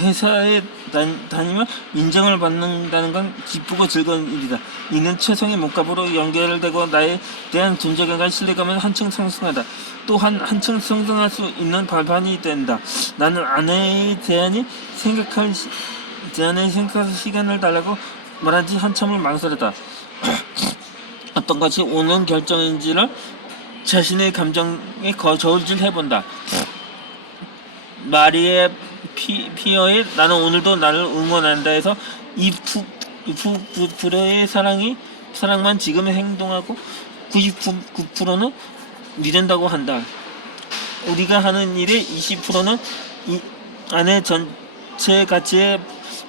회사에 다니며 인정을 받는다는 건 기쁘고 즐거운 일이다. 이는 최상의 몸값으로 연결되고 나에 대한 존재감과 신뢰감은 한층 상승하다. 또한 한층 성장할 수 있는 발판이 된다. 나는 아내의 대안이 생각할 시간을 달라고 말한 지 한참을 망설였다. 어떤 것이 옳은 결정인지를 자신의 감정에 저울질 해본다. 마리에 피어의 나는 오늘도 나를 응원한다 해서 2%의 사랑만 지금 행동하고 99%는 미룬다고 한다. 우리가 하는 일의 20%는 이 안에 전체 가치의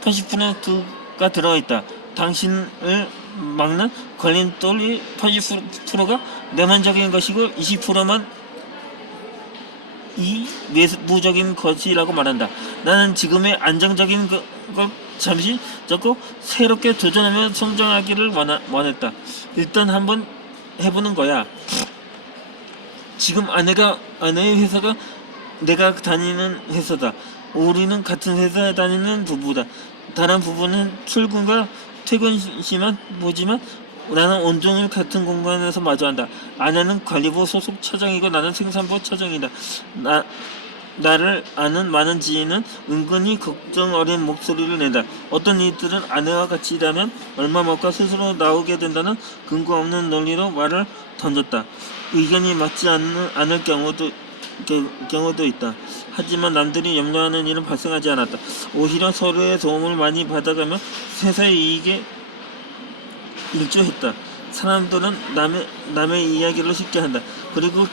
80%가 들어있다. 당신을 막는 걸림돌이 80%가 내면적인 것이고 20%만 이 외부적인 것이라고 말한다. 나는 지금의 안정적인 걸 잠시 접고 새롭게 도전하며 성장하기를 원했다. 일단 한번 해보는 거야. 지금 아내의 회사가 내가 다니는 회사다. 우리는 같은 회사에 다니는 부부다. 다른 부부는 출근과 퇴근 시만 보지만 나는 온종일 같은 공간에서 마주한다. 아내는 관리부 소속 차장이고 나는 생산부 차장이다. 나를 아는 많은 지인은 은근히 걱정 어린 목소리를 낸다. 어떤 이들은 아내와 같이 일하면 얼마 먹고 스스로 나오게 된다는 근거 없는 논리로 말을 던졌다. 의견이 맞지 않을 경우도 있다. 하지만 남들이 염려하는 일은 발생하지 않았다. 오히려 서로의 도움을 많이 받아가며 회사의 이익에 일조했다. 사람들은 남의 이야기를 쉽게 한다. 그리고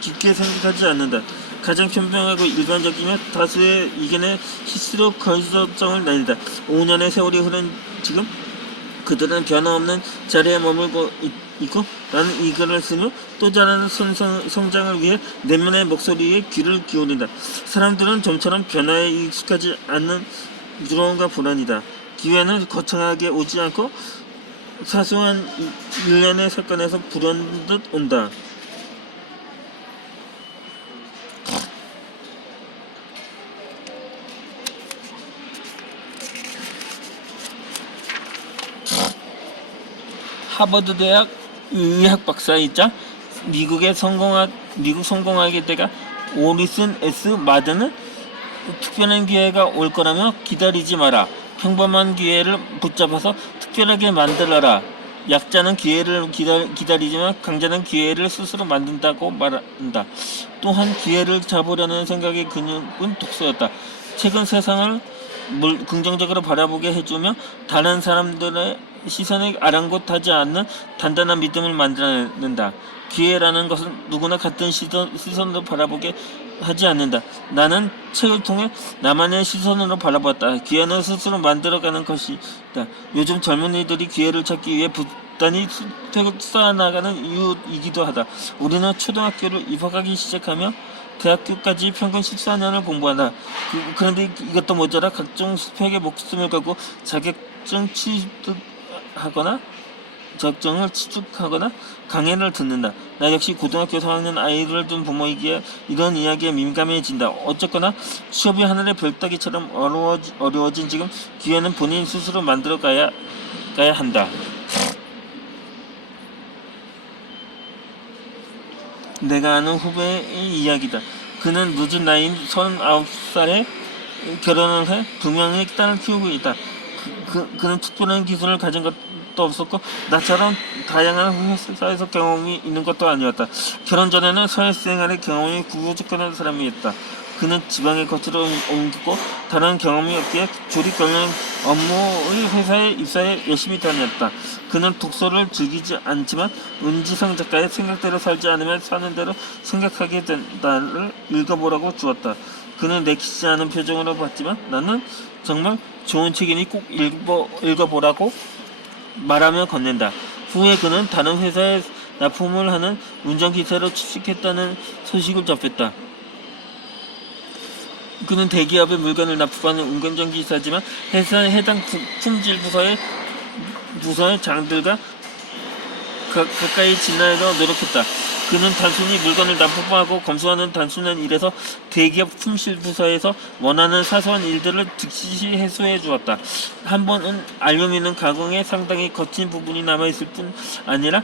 깊게 생각하지 않는다. 가장 편평하고 일반적이며 다수의 의견에 실수로 거짓점을 내린다. 5년의 세월이 흐른 지금 그들은 변화없는 자리에 머물고 있고 나는 이 글을 쓰며 또 다른 성장을 위해 내면의 목소리에 귀를 기울인다. 사람들은 좀처럼 변화에 익숙하지 않는 두려움과 불안이다. 기회는 거창하게 오지 않고 사소한 일련의 사건에서 불현듯 온다. 하버드 대학 의학 박사이자 미국 성공학의 대가 오리슨 S. 마드는 특별한 기회가 올 거라며 기다리지 마라. 평범한 기회를 붙잡아서 특별하게 만들어라. 약자는 기회를 기다리지만 강자는 기회를 스스로 만든다고 말한다. 또한 기회를 잡으려는 생각의 근육은 독소였다. 최근 세상을 긍정적으로 바라보게 해주며 다른 사람들의 시선에 아랑곳하지 않는 단단한 믿음을 만들어낸다. 기회라는 것은 누구나 같은 시선으로 바라보게 하지 않는다. 나는 책을 통해 나만의 시선으로 바라봤다. 기회는 스스로 만들어가는 것이다. 요즘 젊은이들이 기회를 찾기 위해 부단히 쌓아나가는 이유이기도 하다. 우리는 초등학교를 입학하기 시작하며 대학교까지 평균 14년을 공부한다. 그런데 이것도 모자라 각종 스펙에 목숨을 걸고 자격증을 취득하거나 강의를 듣는다. 나 역시 고등학교 3학년 아이를 둔 부모이기에 이런 이야기에 민감해진다. 어쨌거나 취업이 하늘의 별따기처럼 어려워진 지금 기회는 본인 스스로 만들어 가야 한다. 내가 아는 후배의 이야기다. 그는 늦은 나이인 39살에 결혼을 해 2명의 딸을 키우고 있다. 그는 특별한 기술을 가진 것도 없었고 나처럼 다양한 회사에서 경험이 있는 것도 아니었다. 결혼 전에는 사회생활의 경험이 부족한 사람이었다. 그는 지방에 거처를 옮기고 다른 경험이 없기에 조립 관련 업무의 회사에 입사해 열심히 다녔다. 그는 독서를 즐기지 않지만 은지성 작가의 생각대로 살지 않으면 사는 대로 생각하게 된다를 읽어보라고 주었다. 그는 내키지 않은 표정으로 봤지만 나는 정말 좋은 책이니 꼭 읽어보라고 말하며 건넨다. 후에 그는 다른 회사에 납품을 하는 운전기사로 취직했다는 소식을 접했다. 그는 대기업의 물건을 납품하는 운전기사지만 회사의 해당 품질 부서의 장들과 가까이 진화해서 노력했다. 그는 단순히 물건을 납품하고 검수하는 단순한 일에서 대기업 품실부서에서 원하는 사소한 일들을 즉시 해소해 주었다. 한 번은 알루미늄 가공에 상당히 거친 부분이 남아있을 뿐 아니라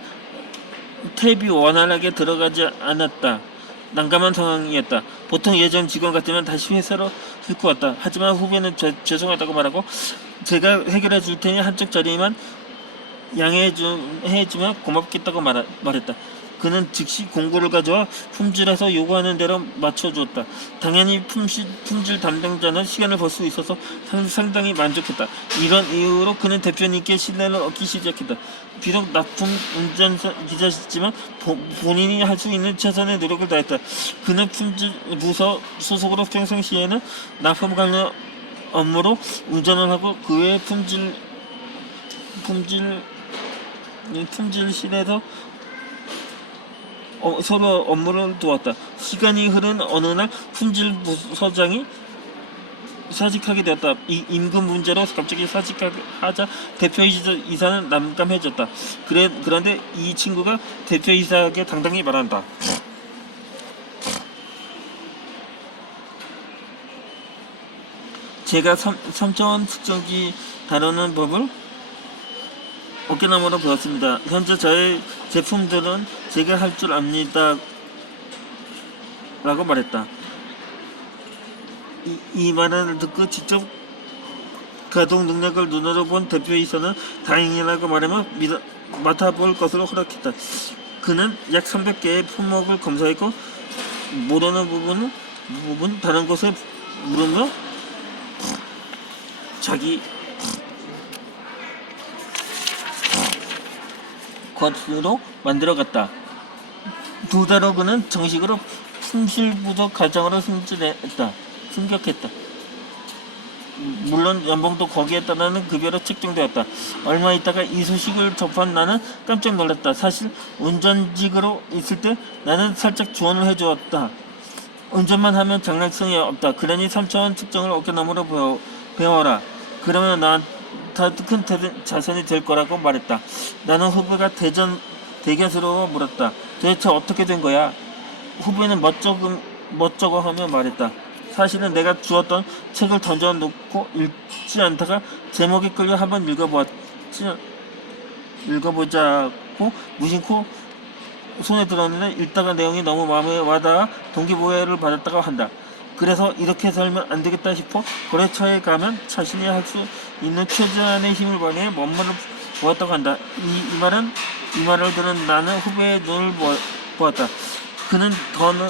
탭이 원활하게 들어가지 않았다. 난감한 상황이었다. 보통 예전 직원 같으면 다시 회사로 싣고 왔다. 하지만 후배는 죄송하다고 말하고 제가 해결해 줄 테니 한쪽 자리만 양해해주면 고맙겠다고 말했다. 그는 즉시 공고를 가져와 품질에서 요구하는 대로 맞춰주었다. 당연히 품질 담당자는 시간을 벌 수 있어서 상당히 만족했다. 이런 이유로 그는 대표님께 신뢰를 얻기 시작했다. 비록 납품 운전사 기자였지만 본인이 할 수 있는 최선의 노력을 다했다. 그는 품질 부서 소속으로 평상시에는 납품 관련 업무로 운전을 하고 그 외에 품질실에서 서로 업무를 도왔다. 시간이 흐른 어느 날 품질부서장이 사직하게 되었다. 임금 문제로 갑자기 사직하자 대표이사는 난감해졌다. 그런데 이 친구가 대표이사에게 당당히 말한다. 제가 3차원 측정기 다루는 법을 어깨너머로 배웠습니다. 현재 저의 제품들은 제가 할 줄 압니다. 라고 말했다. 이 말을 듣고 직접 가동 능력을 눈으로 본 대표이사는 다행이라고 말하며 맡아볼 것으로 허락했다. 그는 약 300개의 품목을 검사했고 모르는 부분 다른 곳에 물으며 자기 것으로 만들어갔다. 2달 후 그는 정식으로 품실부서 과장으로 승격했다. 물론 연봉도 거기에 따르는 급여로 책정되었다. 얼마 있다가 이 소식을 접한 나는 깜짝 놀랐다. 사실 운전직으로 있을 때 나는 살짝 조언을 해주었다. 운전만 하면 장난성이 없다. 그러니 3차원 측정을 어깨너머로 배워라. 그러면 나한테 큰 자산이 될 거라고 말했다. 나는 후배가 대견스러워 물었다. 도대체 어떻게 된 거야? 후배는 멋쩍어 하며 말했다. 사실은 내가 주었던 책을 던져놓고 읽지 않다가 제목에 끌려 한번 읽어보자고 무심코 손에 들었는데 읽다가 내용이 너무 마음에 와닿아 동기부여를 받았다고 한다. 그래서 이렇게 살면 안 되겠다 싶어 거래처에 가면 자신이 할 수 있는 최대한의 힘을 발휘해 뭔말을 보았다고 한다. 이 말을 들은 나는 후배의 눈을 보았다. 그는 더는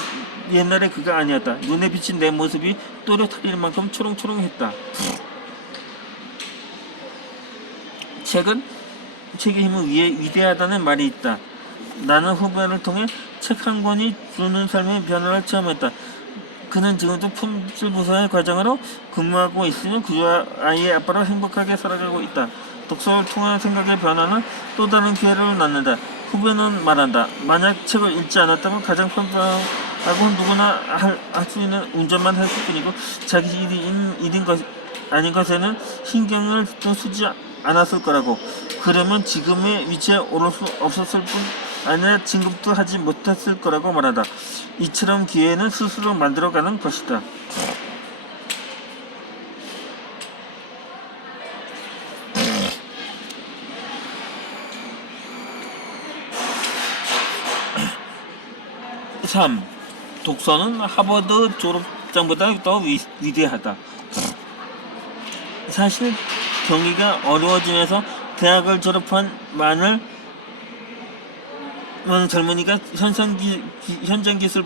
옛날의 그가 아니었다. 눈에 비친 내 모습이 또렷할 만큼 초롱초롱했다. 책의 힘은 위대하다는 말이 있다. 나는 후배를 통해 책 한 권이 주는 삶의 변화를 체험했다. 그는 지금도 품질부서의 과장으로 근무하고 있으며 그 아이의 아빠로 행복하게 살아가고 있다. 독서를 통한 생각의 변화는 또 다른 기회를 낳는다. 후배는 말한다. 만약 책을 읽지 않았다면 가장 편하고 누구나 할 수 있는 운전만 했을 뿐이고 자기 일인 아닌 것에는 신경을 또 쓰지 않았을 거라고. 그러면 지금의 위치에 오를 수 없었을 뿐 아니라 진급도 하지 못했을 거라고 말한다. 이처럼 기회는 스스로 만들어가는 것이다. 독서는 하버드 졸업장보다 더 위대하다. 사실 경기가 어려워지면서 대학을 졸업한 많은 젊은이가 현장 기술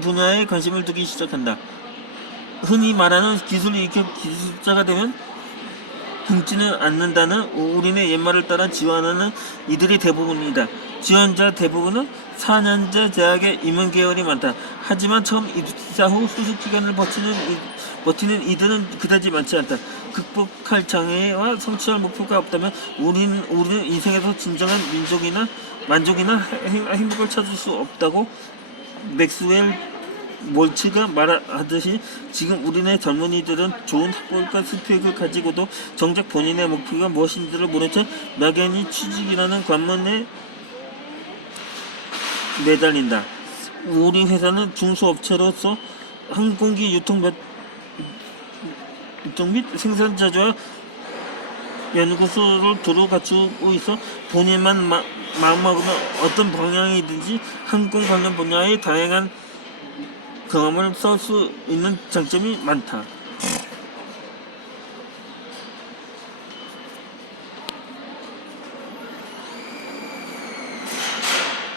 분야에 관심을 두기 시작한다. 흔히 말하는 기술이 익혀 기술자가 되면 굶지는 않는다는 우리네 옛말을 따라 지원하는 이들이 대부분이다. 지원자 대부분은 4년제 대학에 임원 계열이 많다. 하지만 처음 입사 후 수습 기간을 버티는 이들은 그다지 많지 않다. 극복할 장애와 성취할 목표가 없다면 우리는 인생에서 진정한 만족이나 행복을 찾을 수 없다고 맥스웰 몰츠가 말하듯이 지금 우리네 젊은이들은 좋은 학벌과 스펙을 가지고도 정작 본인의 목표가 무엇인지를 모른 채 막연히 취직이라는 관문에 매달린다. 우리 회사는 중소업체로서 항공기 유통 및 생산자조와 연구소를 두루 갖추고 있어 본인만 마음먹으면 어떤 방향이든지 항공 관련 분야의 다양한 경험을 쌓을 수 있는 장점이 많다.